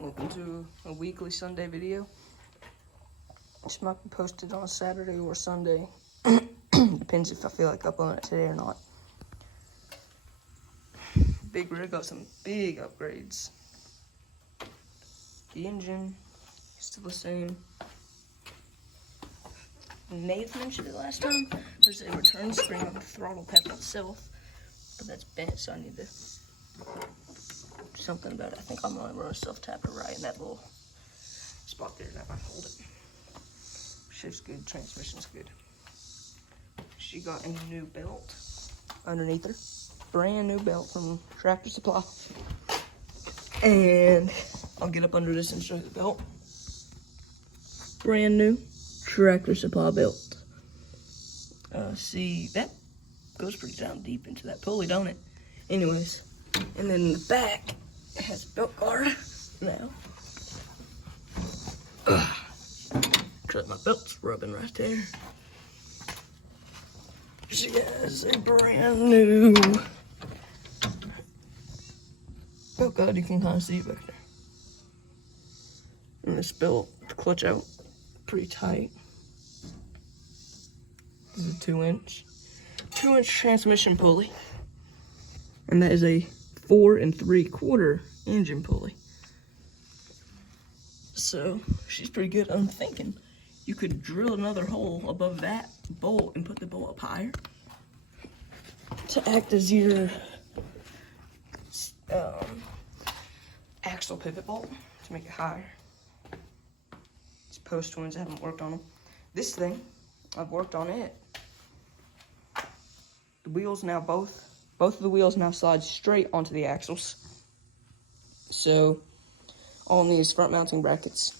Welcome to a weekly Sunday video. This might be posted on Saturday or Sunday. Depends if I feel like uploading it today or not. Big rig got some big upgrades. The engine is still the same. May have mentioned it last time. There's a return spring on the throttle pedal itself, but that's bent, so I need to do something about it. I think I'm gonna run a self-tapper right in that little spot there, that might hold it. Shift's good, transmission's good. She got a new belt underneath her. Brand new belt from Tractor Supply. And I'll get up under this and show you the belt. Brand new Tractor Supply belt. See, that goes pretty down deep into that pulley, don't it? Anyways, and then in the back, it has a belt guard now. Cause my belt's rubbing right there. She has a brand new belt guard. You can kind of see it back there. And this belt, the clutch out pretty tight. This is a 2-inch transmission pulley. And that is a 4 3/4 engine pulley. So she's pretty good. I'm thinking you could drill another hole above that bolt and put the bolt up higher to act as your axle pivot bolt to make it higher. These post ones, I haven't worked on them. This thing, I've worked on it. The wheels now, both of the wheels now slide straight onto the axles. So, on these front mounting brackets,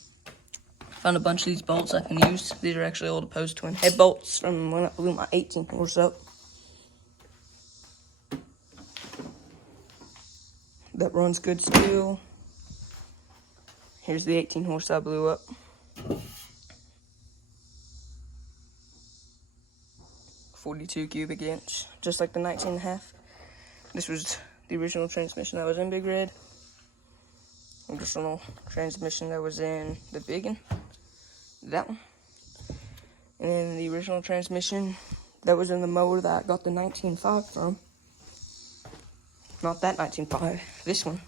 found a bunch of these bolts I can use. These are actually old opposed twin head bolts from when I blew my 18 horse up. That runs good still. Here's the 18 horse I blew up. 42 cubic inch, just like the 19.5. This was the original transmission that was in Big Red. Original transmission that was in the big one, that one. And then the original transmission that was in the mower that I got the 19.5 from. Not that 19.5, this one.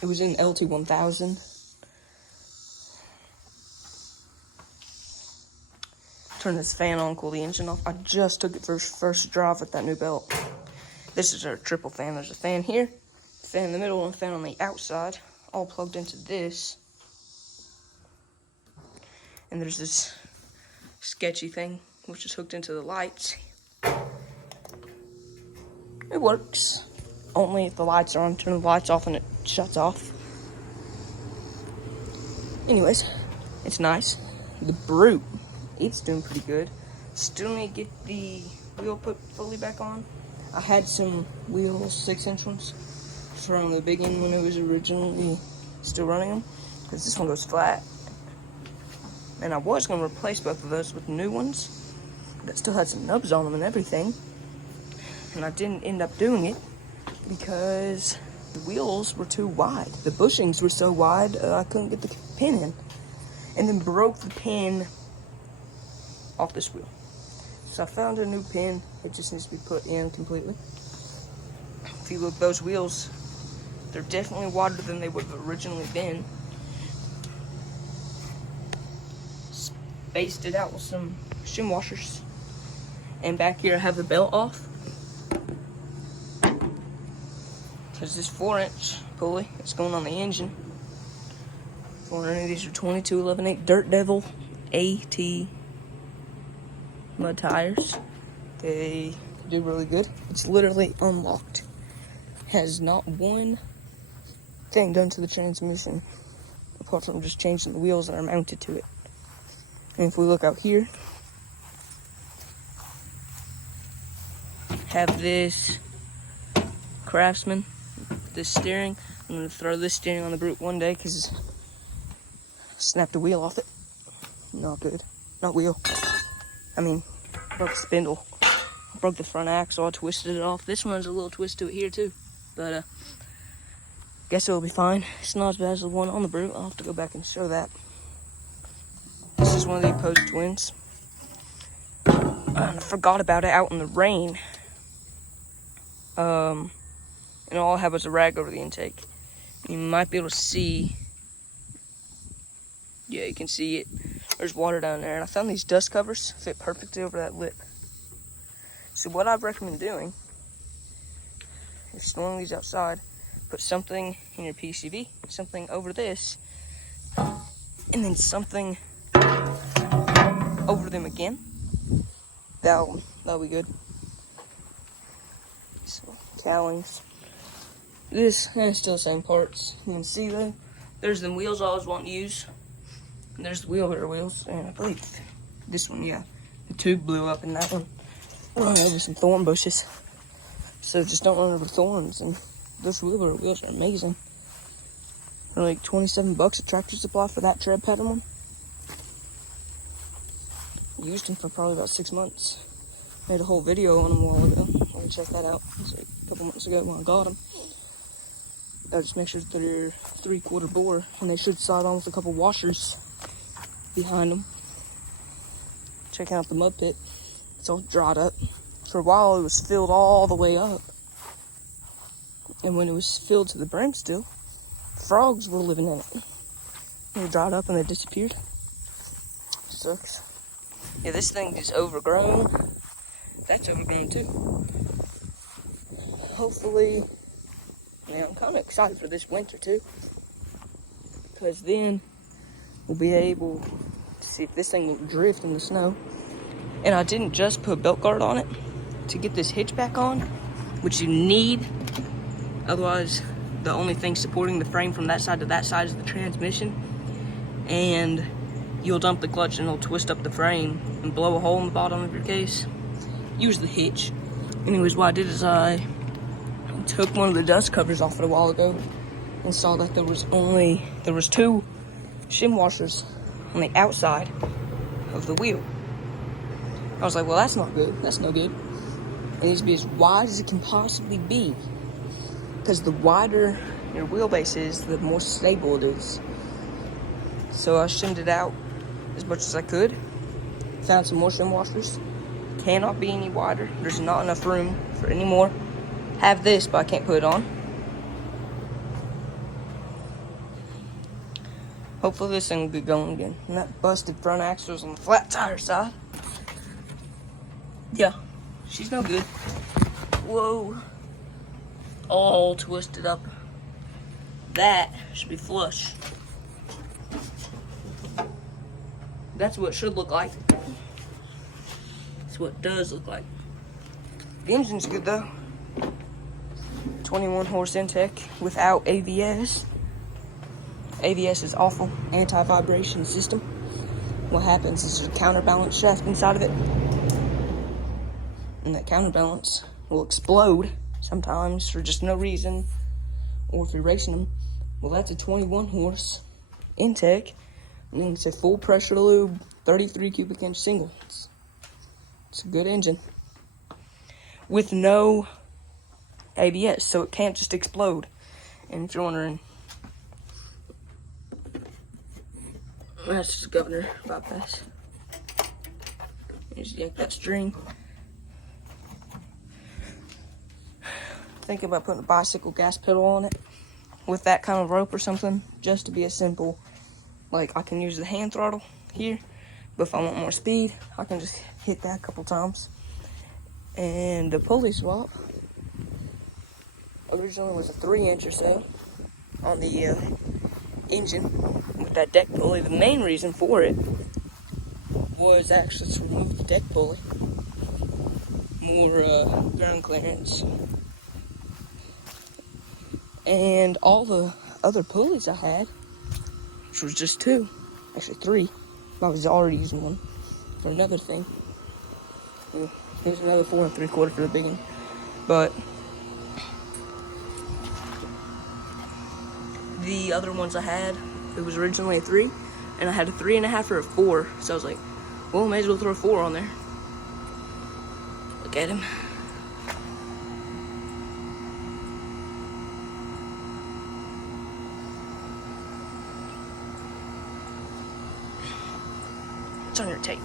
It was in LT1000. Turn this fan on, cool the engine off. I just took it for first drive with that new belt. This is our triple fan. There's a fan here, a fan in the middle, and a fan on the outside, all plugged into this. And there's this sketchy thing, which is hooked into the lights. It works. Only if the lights are on. Turn the lights off and it shuts off. Anyways, it's nice. The Brute, it's doing pretty good. Still need to get the wheel put fully back on. I had some wheels, 6-inch ones, from the big one when it was originally still running them, because this one goes flat. And I was going to replace both of those with new ones that still had some nubs on them and everything. And I didn't end up doing it because the wheels were too wide. The bushings were so wide, I couldn't get the pin in. And then broke the pin off this wheel. So I found a new pin. It just needs to be put in completely. If you look, those wheels, they're definitely wider than they would have originally been. Spaced it out with some shim washers. And back here I have the belt off. Because this 4-inch pulley, it's going on the engine. 400 of these are 22/11/8 Dirt Devil AT mud tires. They do really good. It's literally unlocked. Has not one thing done to the transmission apart from just changing the wheels that are mounted to it. And if we look out here, have this Craftsman, this steering. I'm going to throw this steering on the Brute one day because I snapped a wheel off it. Not good. Not wheel. I mean, broke the spindle. Broke the front axle. I twisted it off. This one has a little twist to it here too. But Guess it'll be fine. It's not as bad as the one on the Brute. I'll have to go back and show that. This is one of the opposed twins. I forgot about it out in the rain. And all I had was a rag over the intake. You might be able to see. Yeah, you can see it. There's water down there. And I found these dust covers fit perfectly over that lip. So what I'd recommend doing, if you're storing these outside, put something in your PCV, something over this, and then something over them again. That'll be good. So, cowlings. This is still the same parts. You can see them. There's the wheels I always want to use. And there's the wheelbarrow wheels. And I believe this one, yeah. The tube blew up in that one. Run over some thorn bushes. So just don't run over thorns. And those wheelbarrow wheels are amazing. They're like $27 at Tractor Supply for that tread pedal one. Used them for probably about 6 months. Made a whole video on them a while ago. Let me check that out. It was like a couple months ago when I got them. I just make sure that they're 3/4 bore, and they should slide on with a couple washers behind them. Checking out the mud pit. It's all dried up. For a while, it was filled all the way up. And when it was filled to the brim still, frogs were living in it. They dried up and they disappeared. Sucks. Yeah, this thing is overgrown. That's overgrown too. Hopefully, man, I'm kind of excited for this winter too. Because then we'll be able to see if this thing will drift in the snow. And I didn't just put belt guard on it to get this hitch back on, which you need. Otherwise, the only thing supporting the frame from that side to that side is the transmission. And you'll dump the clutch and it'll twist up the frame and blow a hole in the bottom of your case. Use the hitch. Anyways, what I did is I took one of the dust covers off it a while ago and saw that there was 2 shim washers on the outside of the wheel. I was like, well, that's not good. That's no good. It needs to be as wide as it can possibly be. Because the wider your wheelbase is, the more stable it is. So I shimmed it out as much as I could. Found some more shim washers. Cannot be any wider. There's not enough room for any more. Have this, but I can't put it on. Hopefully this thing will be going again. And that busted front axle is on the flat tire side. Yeah, she's no good. Whoa. All twisted up. That should be flush. That's what it should look like. That's what it does look like. The engine's good though. 21 horse intake without AVS. AVS is awful. Anti-vibration system. What happens is there's a counterbalance shaft inside of it. And that counterbalance will explode sometimes for just no reason. Or if you're racing them. Well, that's a 21 horse intake. I mean, it's a full pressure lube, 33 cubic inch single. It's a good engine. With no ABS, so it can't just explode. And if you're wondering, that's just a governor bypass. You just yank that string. Thinking about putting a bicycle gas pedal on it with that kind of rope or something, just to be a simple, like I can use the hand throttle here, but if I want more speed, I can just hit that a couple times. And the pulley swap originally was a 3-inch or so on the engine with that deck pulley. The main reason for it was actually to remove the deck pulley, more ground clearance, and all the other pulleys I had, which was just 2, actually 3. I was already using one for another thing. Here's another 4 3/4 for the big one, but the other ones I had, it was originally a 3, and I had a 3.5 or a 4, so I was like, well, may as well throw a 4 on there. Look at him. What's on your tail?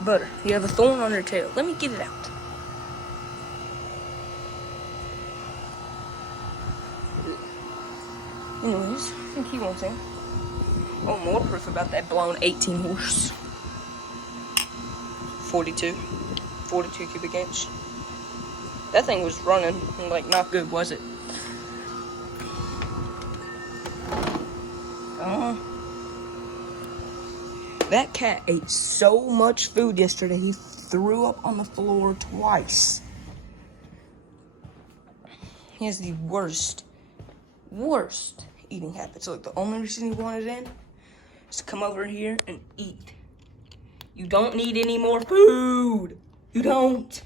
Butter, you have a thorn on your tail. Let me get it out. Anyways, I think he wants in. Oh, more proof about that blown 18 horse. 42 cubic inch. That thing was running, like, not good, was it? That cat ate so much food yesterday, he threw up on the floor twice. He has the worst eating habits. Look, the only reason he wanted in is to come over here and eat. You don't need any more food. You don't.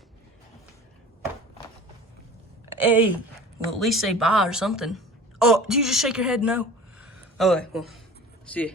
Hey, well, at least say bye or something. Oh, do you just shake your head no? Okay, well, see ya.